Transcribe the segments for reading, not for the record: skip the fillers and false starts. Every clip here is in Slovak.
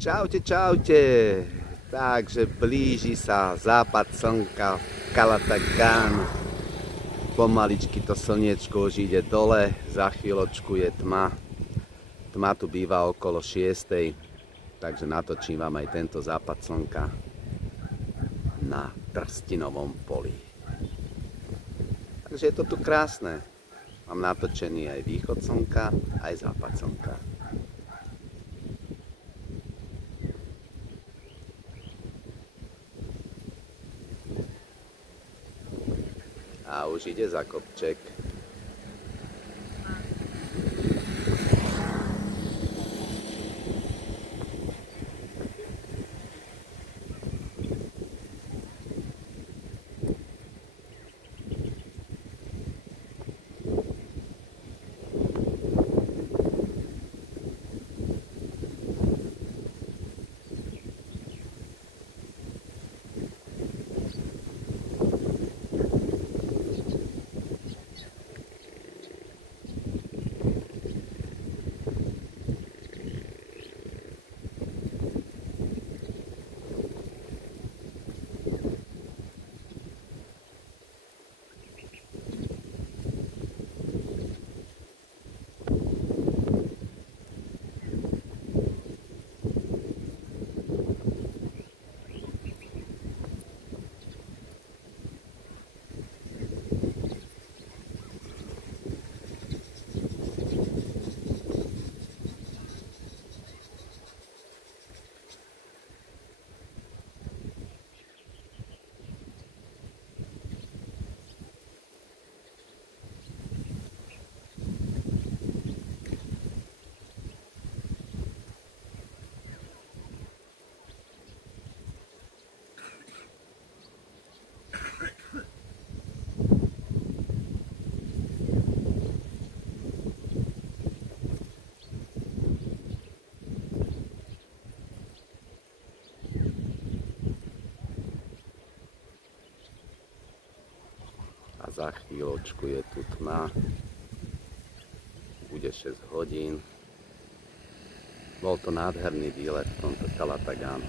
Čaute, čaute. Takže blíži sa západ slnka v Calatagan. Pomaličky to slniečko už ide dole, za chvíľočku je tma. Tma tu býva okolo 6, takže natočím vám aj tento západ slnka na Trstinovom poli. Takže je to tu krásne. Mám natočený aj východ slnka, aj západ slnka. A už ide za kopček. Za chvíľočku je tu tma, bude 6 hodín. Bol to nádherný výlet v tomto Calatagan.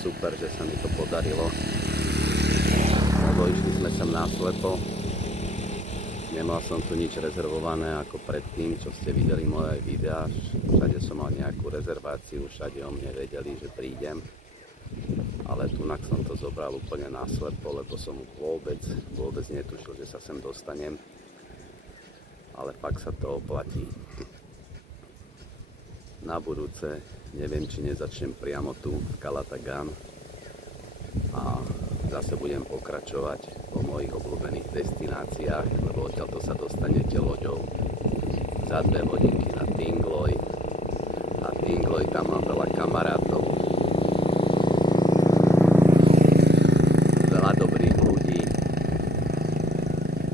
Super, že sa mi to podarilo, lebo išli sme sem náslepo. Nemal som tu nič rezervované ako predtým, čo ste videli moje videá. Všade som mal nejakú rezerváciu, všade o mne vedeli, že prídem. Ale tunak som to zobral úplne náslepo, lebo som vôbec netušil, že sa sem dostanem. Ale fakt sa to oplatí. Na budúce neviem, či nezačnem priamo tu v Calatagan a zase budem pokračovať po mojich obľúbených destináciách, lebo odtiaľto sa dostanete loďou za 2 hodinky na Tingloy. A Tingloy, tam mám veľa kamarátov,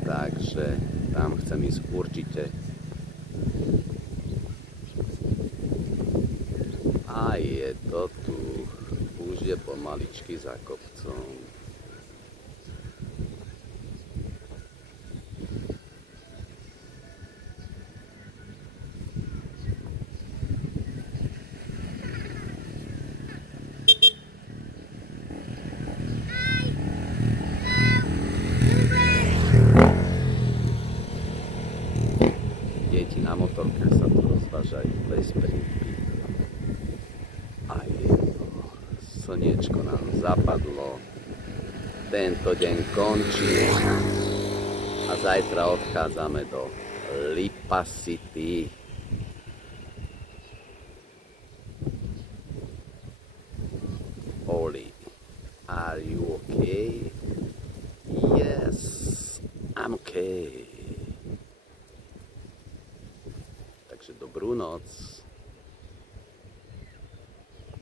takže tam chcem ísť určite. A je to tu, už je pomaličky za kopcom. Deti na motorkách sa tu rozvážajú bez prípy. A je to, slniečko nám zapadlo, tento deň končí a zajtra odchádzame do Lipa City. Oli, are you okay? Yes, I'm okay. Takže dobrú noc.